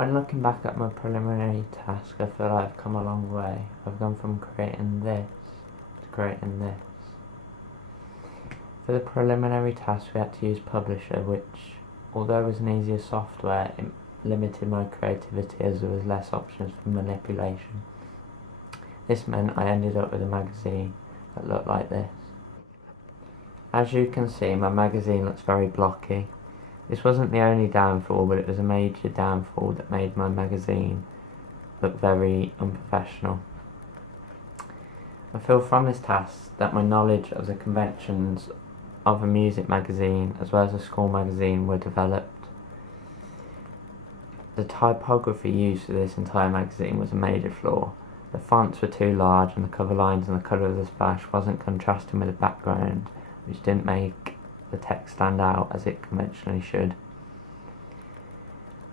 When looking back at my preliminary task, I feel like I've come a long way. I've gone from creating this to creating this. For the preliminary task, we had to use Publisher, which, although it was an easier software, it limited my creativity as there was less options for manipulation. This meant I ended up with a magazine that looked like this. As you can see, my magazine looks very blocky. This wasn't the only downfall, but it was a major downfall that made my magazine look very unprofessional. I feel from this task that my knowledge of the conventions of a music magazine as well as a school magazine were developed. The typography used for this entire magazine was a major flaw. The fonts were too large and the cover lines and the colour of the splash wasn't contrasting with the background, which didn't make the text stand out as it conventionally should.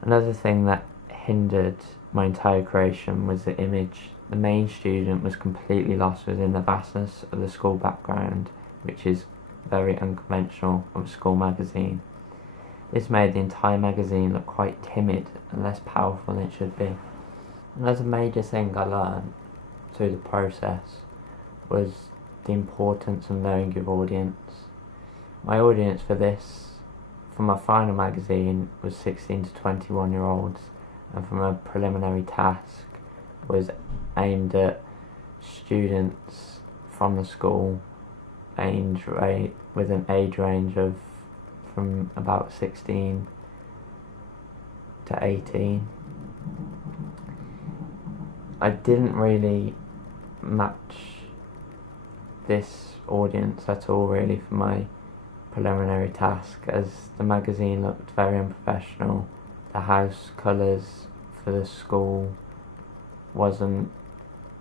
Another thing that hindered my entire creation was the image. The main student was completely lost within the vastness of the school background, which is very unconventional of a school magazine. This made the entire magazine look quite timid and less powerful than it should be. Another major thing I learned through the process was the importance of knowing your audience. My audience for my final magazine was 16 to 21 year olds, and for my preliminary task was aimed at students from the school with an age range of from about 16 to 18. I didn't really match this audience at all really for my preliminary task, as the magazine looked very unprofessional. The house colours for the school wasn't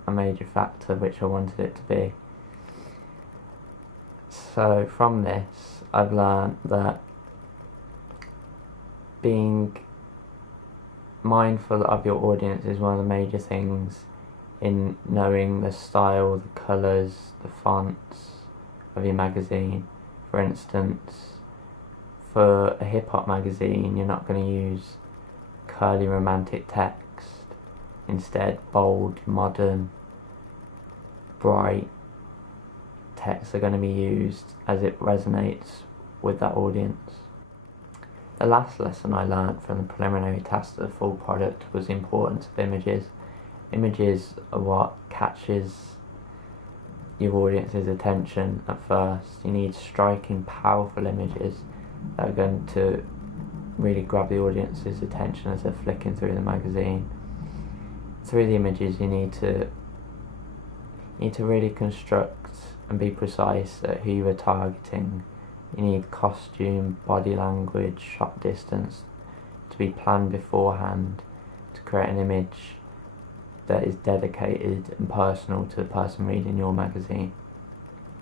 a major factor which I wanted it to be. So from this I've learned that being mindful of your audience is one of the major things in knowing the style, the colours, the fonts of your magazine. For instance, for a hip-hop magazine, you're not going to use curly romantic text. Instead, bold, modern, bright texts are going to be used as it resonates with that audience. The last lesson I learned from the preliminary task to the full product was the importance of images. Images are what catches your audience's attention at first. You need striking, powerful images that are going to really grab the audience's attention as they're flicking through the magazine. Through the images, you need to really construct and be precise at who you are targeting. You need costume, body language, shot distance to be planned beforehand to create an image that is dedicated and personal to the person reading your magazine.